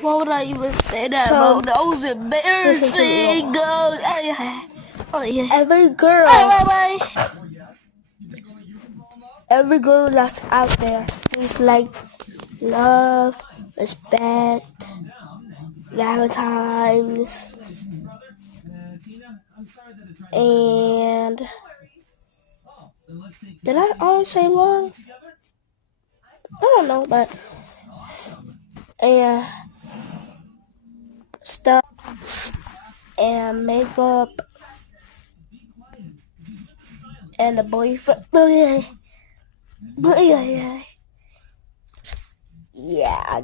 Why would I even say that, So, bro? That was listen to me. embarrassing. Go. Oh yeah. Every girl, Bye. every girl that's out there needs like love, respect, Valentine's, and did I always say love? I don't know, but and stuff and makeup and a boyfriend. Yeah, yeah.